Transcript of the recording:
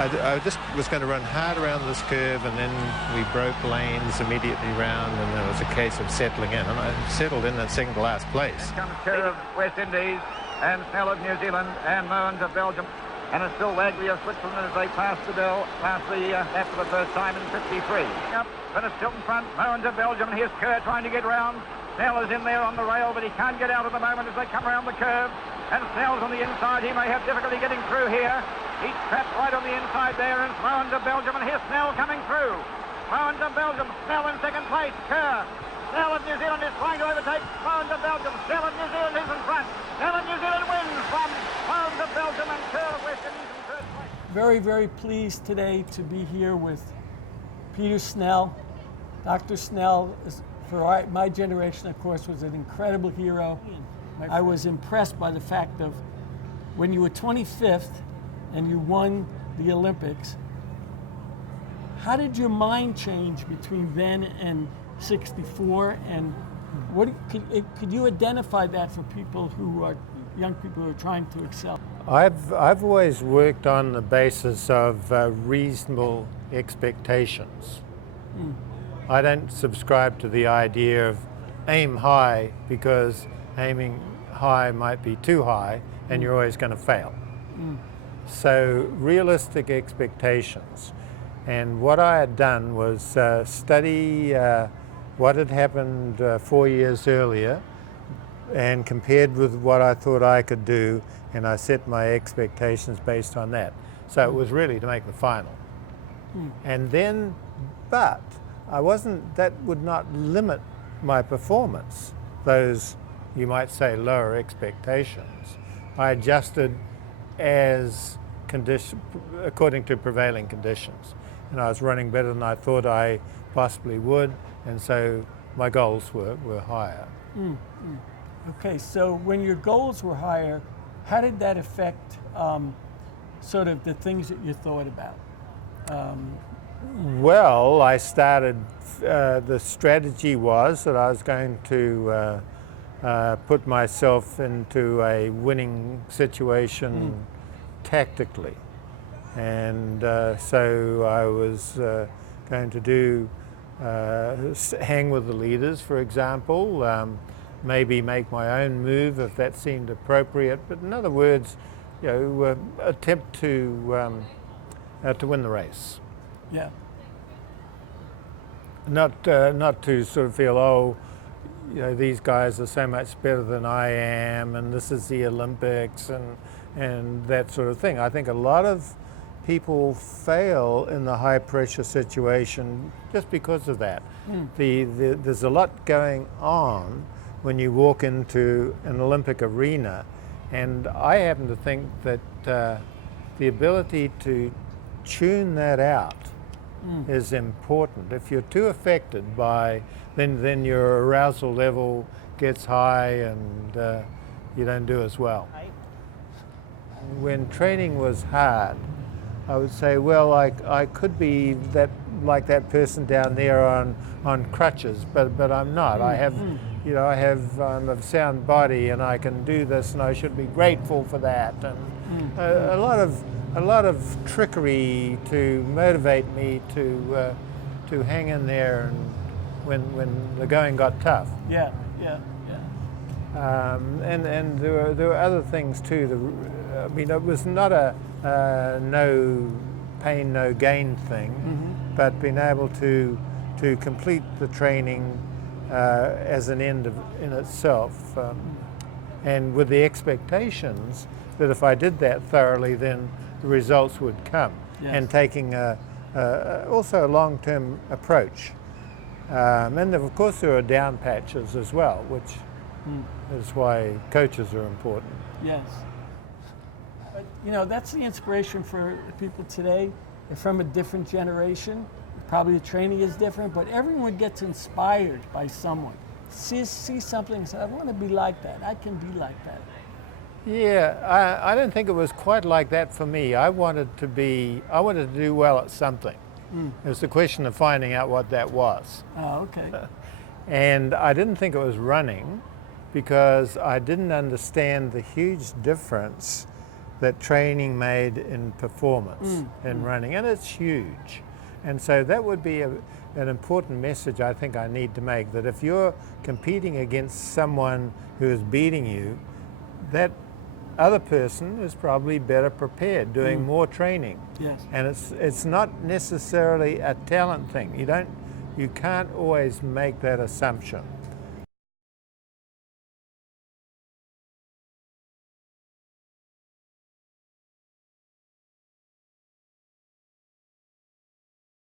I just was going to run hard around this curve, and then we broke lanes immediately round, and it was a case of settling in. And I settled in at second to last place. Then comes Kerr of West Indies, and Snell of New Zealand, and Moens of Belgium. And it's still Wagley of Switzerland as they pass the lap for the first time in 53. Yep, but it's still in front. Moens of Belgium, and here's Kerr trying to get round. Snell is in there on the rail, but he can't get out at the moment as they come around the curve. And Snell's on the inside. He may have difficulty getting through here. He's trapped right on the inside there, and it's Moens of Belgium, and here's Snell coming through. Moens of Belgium, Snell in second place. Kerr. Snell of New Zealand is trying to overtake Moens of Belgium. Snell of New Zealand is in front. Snell of New Zealand wins from Moens of Belgium, and Kerr of West Indies in third place. Very, very pleased today to be here with Peter Snell. Dr. Snell, for my generation, of course, was an incredible hero. I was impressed by the fact of when you were 25th and you won the Olympics, how did your mind change between then and 64? And what could you identify that for people who are young people who are trying to excel? I've always worked on the basis of reasonable expectations. I don't subscribe to the idea of aim high, because aiming high might be too high and you're always going to fail. So realistic expectations. And what I had done was study what had happened 4 years earlier and compared with what I thought I could do, and I set my expectations based on that. So it was really to make the final. And then, but that would not limit my performance, those, you might say, lower expectations. I adjusted according to prevailing conditions. And I was running better than I thought I possibly would, and so my goals were higher. Okay, so when your goals were higher, how did that affect sort of the things that you thought about? Well, I started, the strategy was that I was going to put myself into a winning situation tactically. And so I was going to do, hang with the leaders, for example, maybe make my own move if that seemed appropriate. But in other words, attempt to win the race. Yeah. Not to sort of feel, these guys are so much better than I am, and this is the Olympics, and that sort of thing. I think a lot of people fail in the high pressure situation just because of that. There's a lot going on when you walk into an Olympic arena, and I happen to think that the ability to tune that out is important. If you're too affected by, then your arousal level gets high and you don't do as well. When training was hard, I would say, well, I could be like that person down there on crutches, but I'm not. I'm of sound body, and I can do this, and I should be grateful for that. And a lot of trickery to motivate me to hang in there, and when the going got tough. Yeah. And there were other things too. It was not a no pain, no gain thing, but being able to complete the training as an end in itself, and with the expectations that if I did that thoroughly, then the results would come. Yes. And taking also a long-term approach. And of course there are down patches as well, which is why coaches are important. Yes. But that's the inspiration for people today. They're from a different generation. Probably the training is different, but everyone gets inspired by someone. See something and say, I want to be like that. I can be like that. Yeah, I don't think it was quite like that for me. I wanted to do well at something. It was the question of finding out what that was. Oh, okay. And I didn't think it was running, because I didn't understand the huge difference that training made in performance in running, and it's huge. And so that would be an important message I think I need to make, that if you're competing against someone who is beating you, that other person is probably better prepared, doing more training. Yes. And it's not necessarily a talent thing. You can't always make that assumption.